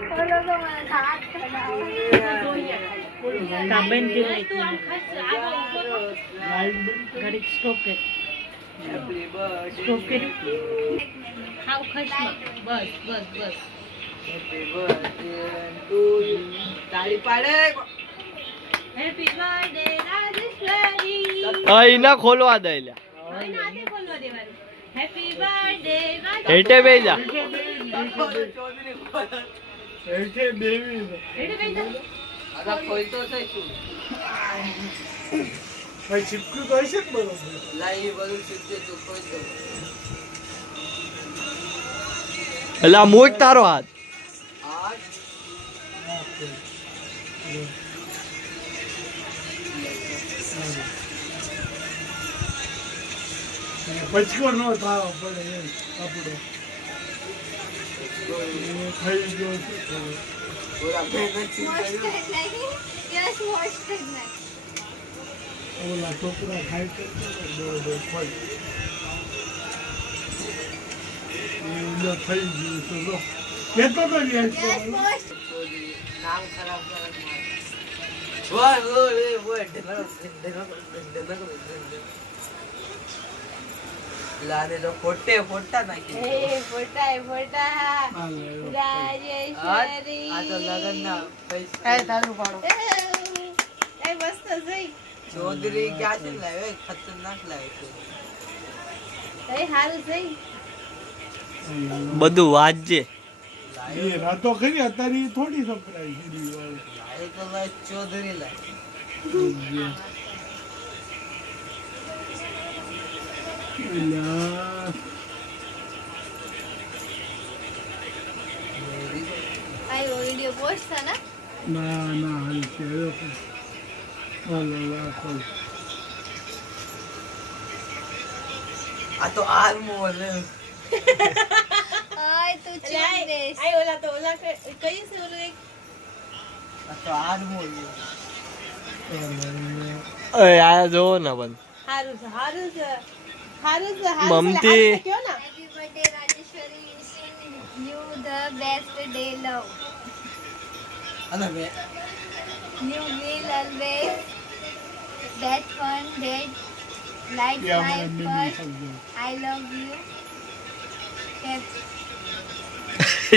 બોલો તો મને હાથ ચડાવો કાબેન કે તું આમ ખાસ આગળ ઘડી સ્ટોપ કર સ્ટોપ કર હાવ ખસ બસ બસ બસ હેપી બર્થડે ટુ યુ તાળી પાડે હેપી બર્થડે રાજેશ્વરી આઈના ખોલવા દે લ્યા હવે નાતે બોલવા દેવાનું હેપી બર્થડે હેઠે બેહી જા ચૌધરી હેઠે બેહી હેડે બેટા આગા ખોલતો છે શું ભાઈ ચીપકું તો હશે જ બરોબર લાઈ બધું સીધે તું ખોલતો એલા મૂક તારો હાથ આઠ પચકો નો થાવો પડે એમ આપણો થઈ ગયો છે ઓલા ભેગા ચીજ યસ વોશ પ્રેગ્નન્ટ ઓલા છોકરા ખાઈ તો બરોબર ફળ એ થઈ ગયું છે જો કેતો તો યસ વોશ ચૌધરી નામ ખરાબ કરે મારે ઓય લાને તો ફોટે ફોટા નાખી એ ફોટા રાજેશ્વરી આ તો લગન ના પૈસા એ તારું પાડો એ મસ્ત જઈ ચૌધરી ક્યાં છે લાવે ખતરનાક લાવે છે એ હારું જઈ બધું વાંચજે લાવે એ રાતો ખરી અત્યારે થોડી સરપ્રાઈઝ કરી લાવે તો લાવે ચૌધરી લાવે આયો વિડિયો પોસ્ટ છે ને ના ના હાલ છે આ તો આર્મો લે આય તું ચાલ દેસ આય ઓલા તો ઓલા કઈ છે ઓલું એક આ તો આર્મો લે અરે આ જોવો ને પણ હારું છે હારું છે હારું છે મમતી. કયો ને happy birthday Rajeshwari wishing you the best day love અને મે you will always that one that light my first I love you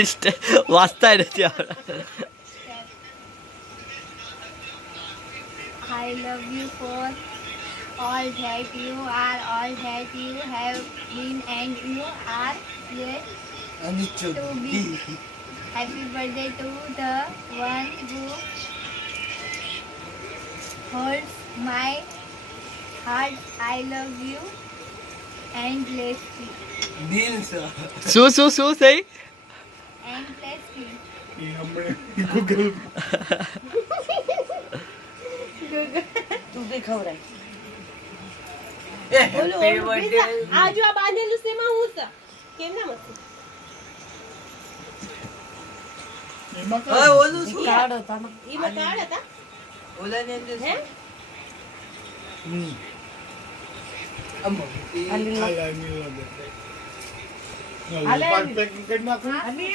step વાંચતા નથી આવડતા I love you for all that you are, all that you have been, and you are yet અને to be. Chaudhary Happy birthday to the one who holds my heart. I love you endlessly. દિલ છે શું થઈ Endlessly. એ હમણે Google તું કઈ ખવરાય એ happy birthday આ જો આ બાંધેલું છે એમાં હું છે કેમ ના મસ્ત એમાં હા ઓલું શું કાઢો તમે ઈમાં કાઢ હતા ઓલા ને અંદર હે અમ્મો હાલી હાલ હાલે. પેકિંગ કરી નાખું હાલી